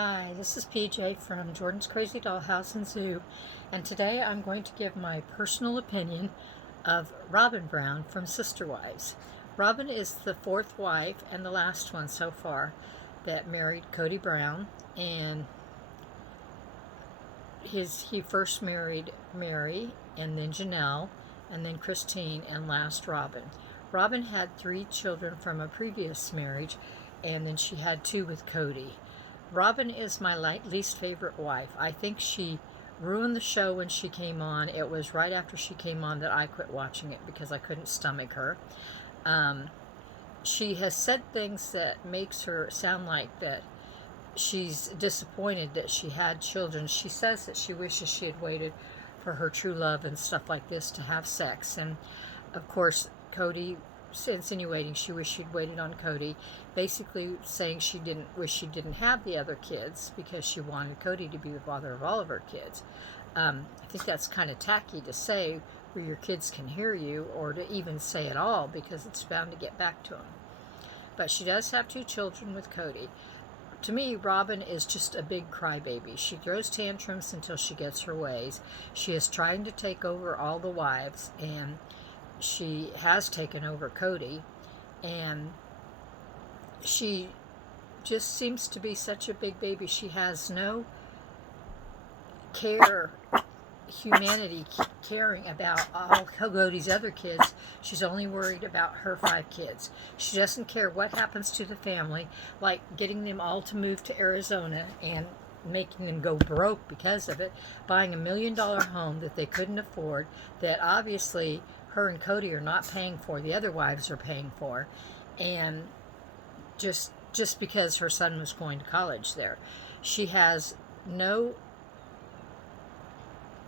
Hi, this is PJ from Jordan's Crazy Dollhouse and Zoo, and today I'm going to give my personal opinion of Robyn Brown from Sister Wives. Robyn is the fourth wife and the last one so far that married Cody Brown, and he first married Mary, and then Janelle, and then Christine, and last Robyn. Robyn had 3 children from a previous marriage, and then she had 2 with Cody. Robyn is my least favorite wife. I think she ruined the show when she came on. It was right after she came on that I quit watching it because I couldn't stomach her. She has said things that makes her sound like that she's disappointed that she had children. She says that she wishes she had waited for her true love and stuff like this to have sex. And of course, Cody insinuating she wished she'd waited on Cody, basically saying she didn't have the other kids because she wanted Cody to be the father of all of her kids. I think that's kind of tacky to say where your kids can hear you, or to even say at all, because it's bound to get back to them. But she does have 2 children with Cody. To me, Robyn is just a big crybaby. She throws tantrums until she gets her ways. She is trying to take over all the wives, and she has taken over Cody, and she just seems to be such a big baby. She has no caring about all Cody's other kids. She's only worried about her 5 kids. She doesn't care what happens to the family, like getting them all to move to Arizona and making them go broke because of it, buying $1 million home that they couldn't afford, that obviously her and Cody are not paying for, the other wives are paying for, and just because her son was going to college there. She has no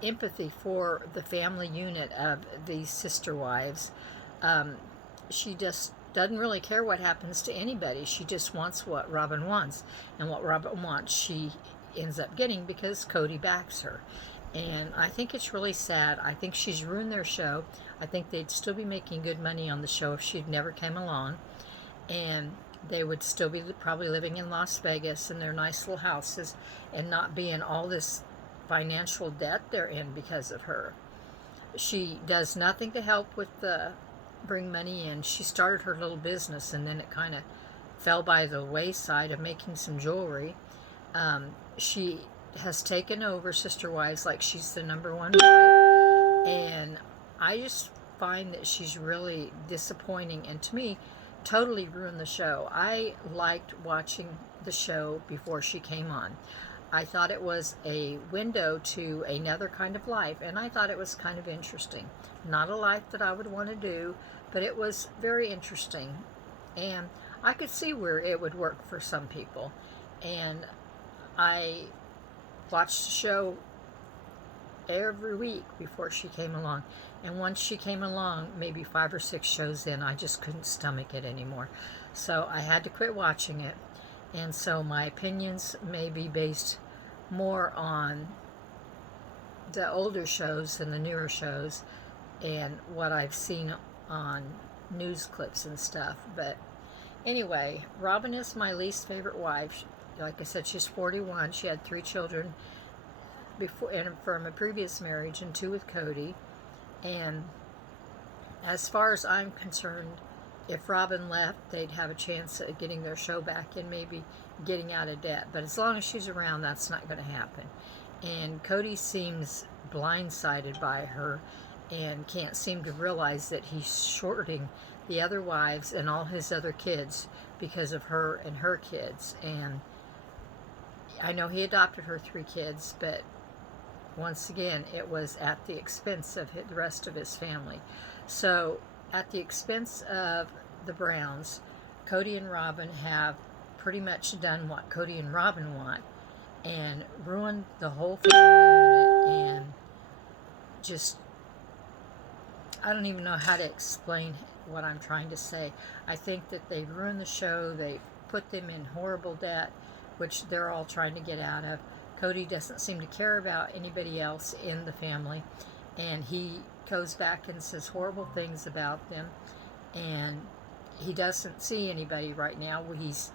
empathy for the family unit of these sister wives. She just doesn't really care what happens to anybody. She just wants what Robyn wants, and what Robyn wants she ends up getting because Cody backs her. And I think it's really sad. I think she's ruined their show. I think they'd still be making good money on the show if she'd never came along, and they would still be probably living in Las Vegas in their nice little houses and not be in all this financial debt they're in because of her. She does nothing to help with the bring money in. She started her little business, and then it kind of fell by the wayside of making some jewelry. She has taken over Sister Wives like she's the number one wife, and I just find that she's really disappointing, and to me totally ruined the show. I liked watching the show before she came on. I thought it was a window to another kind of life, and I thought it was kind of interesting. Not a life that I would want to do, but it was very interesting, and I could see where it would work for some people. And I watched the show every week before she came along, and once she came along, maybe 5 or 6 shows in, I just couldn't stomach it anymore, so I had to quit watching it. And so my opinions may be based more on the older shows than the newer shows, and what I've seen on news clips and stuff. But anyway, Robyn is my least favorite wife. Like I said, she's 41. She had 3 children before, and from a previous marriage, and 2 with Cody. And as far as I'm concerned, if Robyn left, they'd have a chance at getting their show back and maybe getting out of debt. But as long as she's around, that's not going to happen. And Cody seems blindsided by her and can't seem to realize that he's shorting the other wives and all his other kids because of her and her kids. And I know he adopted her 3 kids, but once again, it was at the expense of the rest of his family. So at the expense of the Browns, Cody and Robyn have pretty much done what Cody and Robyn want and ruined the whole family unit. And just, I don't even know how to explain what I'm trying to say. I think that they ruined the show. They put them in horrible debt, which they're all trying to get out of. Cody doesn't seem to care about anybody else in the family, and he goes back and says horrible things about them, and he doesn't see anybody right now. He's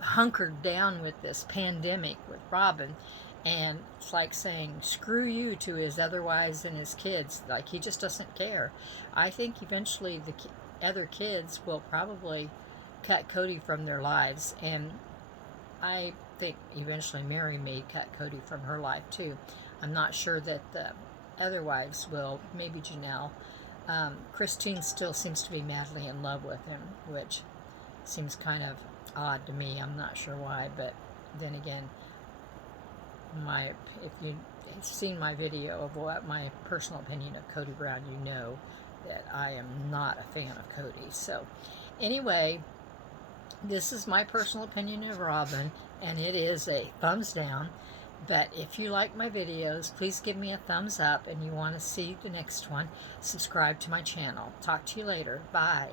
hunkered down with this pandemic with Robyn, and it's like saying screw you to his other wives and his kids. Like, he just doesn't care. I think eventually the other kids will probably cut Cody from their lives, and I think eventually Mary may cut Cody from her life too. I'm not sure that the other wives will. Maybe Janelle. Christine still seems to be madly in love with him, which seems kind of odd to me. I'm not sure why, but then again, if you've seen my video of what my personal opinion of Cody Brown, you know that I am not a fan of Cody. So anyway, this is my personal opinion of Robyn, and it is a thumbs down. But if you like my videos, please give me a thumbs up, and you want to see the next one, subscribe to my channel. Talk to you later. Bye.